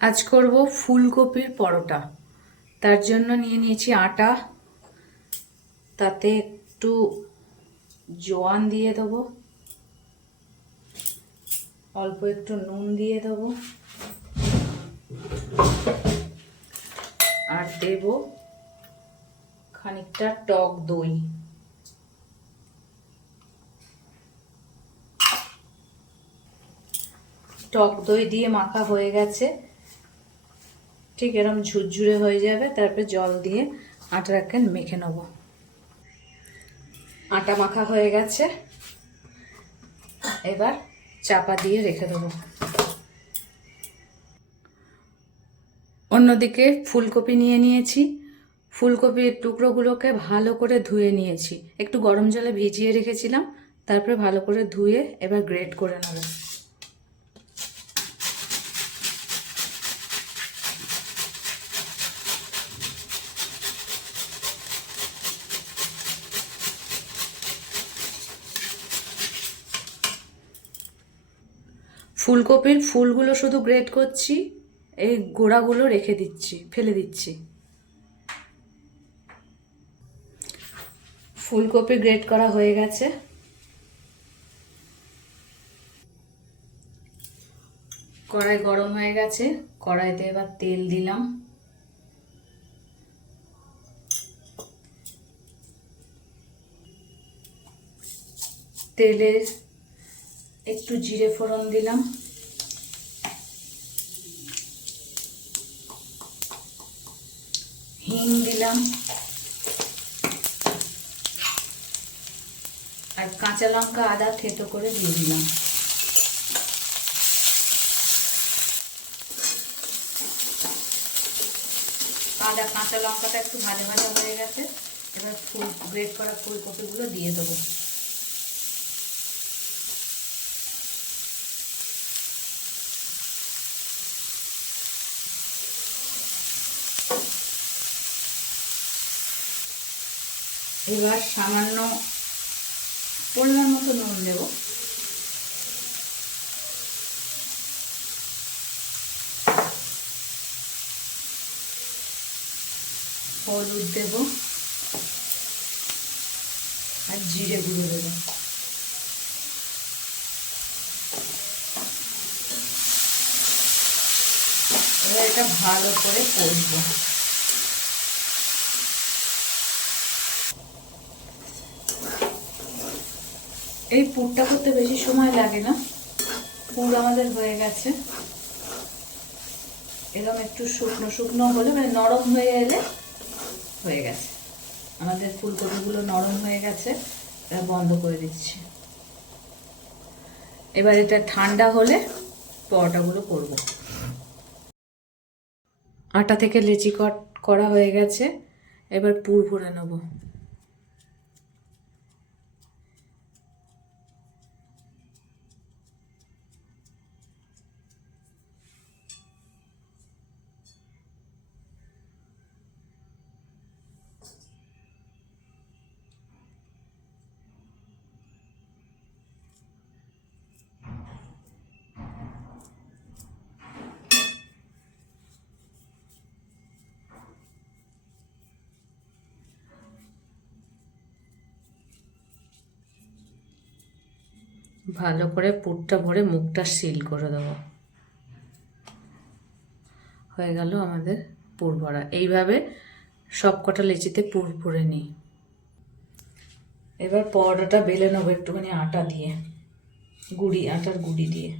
আজ করব ফুলকপির পরোটা। তার জন্য নিয়ে নিয়েছি আটা, তাতে একটু জোয়ান দিয়ে দেবো, অল্প একটু নুন দিয়ে দেবো, আর দেব খানিকটা টক দই। টক দই দিয়ে মাখা হয়ে গেছে, ঠিক এরকম ঝুরঝুরে হয়ে যাবে। তারপরে জল দিয়ে আটাটাকে মেখে নেব। আটা মাখা হয়ে গেছে, এবার চাপা দিয়ে রেখে দেবো। অন্যদিকে ফুলকপি নিয়ে নিয়েছি। ফুলকপির টুকরোগুলোকে ভালো করে ধুয়ে নিয়েছি, একটু গরম জলে ভিজিয়ে রেখেছিলাম। তারপরে ভালো করে ধুয়ে এবার গ্রেট করে নেব। ফুলকপির ফুলগুলো শুধু গ্রেট করছি, এই গোড়াগুলো রেখে দিচ্ছি, ফেলে দিচ্ছি। ফুলকপি গ্রেট করা হয়ে গেছে। কড়াই গরম হয়ে গেছে, কড়াইতে এবার তেল দিলাম। তেলে একটু জিরে ফোড়ন দিলাম, হিং দিলাম, আর কাঁচা লঙ্কা আদা থেতো করে দিয়ে দিলাম। আদা কাঁচা লঙ্কাটা একটু ভাজা ভাজা হয়ে গেছে, এবার গ্রেট করা ফুলকপিগুলো দিয়ে দেবো। এবার সামান্য পরিমাণ মতো নুন দেব, হলুদ দেব, আর জিরে গুঁড়ো দেব। এবার এটা ভালো করে কষবো। এই পুরটা করতে বেশি সময় লাগে না, পুর আমাদের হয়ে গেছে। এরকম একটু শুকনো শুকনো হলে, মানে নরম হয়ে এলে হয়ে গেছে। আমাদের ফুলকপিগুলো নরম হয়ে গেছে, এটা বন্ধ করে দিচ্ছি। এবার এটা ঠান্ডা হলে পরোটাগুলো করব। আটা থেকে লেচি করা হয়ে গেছে, এবার পুর ভরে নেব। ভালো করে পুরটা ভরে মুখটা সিল করে দেবো। হয়ে গেল আমাদের পুর ভরা। এইভাবে সব কটা লেচিতে পুর ভরে নিই। এবার পরোটাটা বেলে নেবো একটুখানি আটা দিয়ে, আটার গুঁড়ি দিয়ে।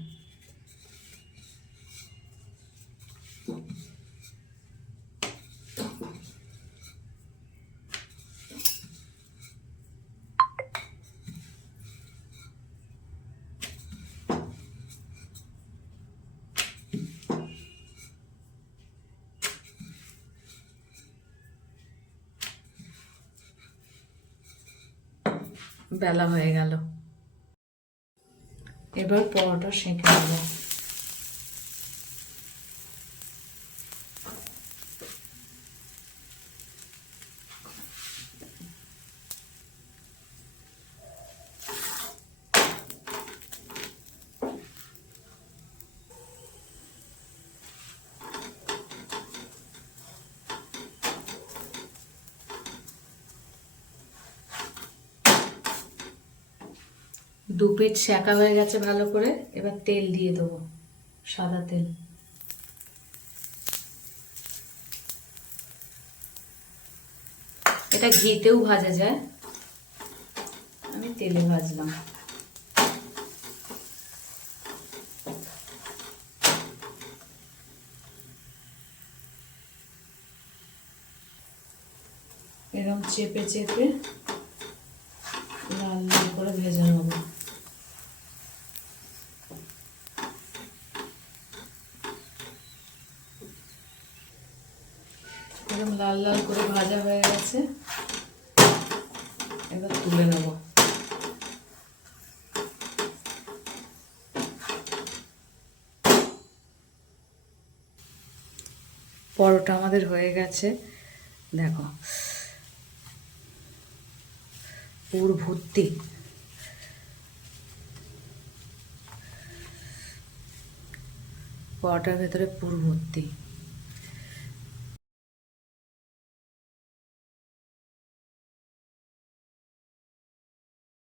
বেলা হয়ে গেল, এবার পরোটা সেঁকে নেব। দু পিঠ সেঁকা হয়ে গেছে ভালো করে, এবার তেল দিয়ে দেবো, সাদা তেল। এটা ঘিতেও ভাজা যায়, আমি তেলে ভাজলাম। এরকম চেপে চেপে লাল লাল করে ভেজে নেব। এরকম লাল লাল করে ভাজা হয়ে গেছে, এবার তুলে নেব। পরোটা আমাদের হয়ে গেছে, দেখো পুর ভর্তি। পরোটার ভেতরে পুর ভর্তি।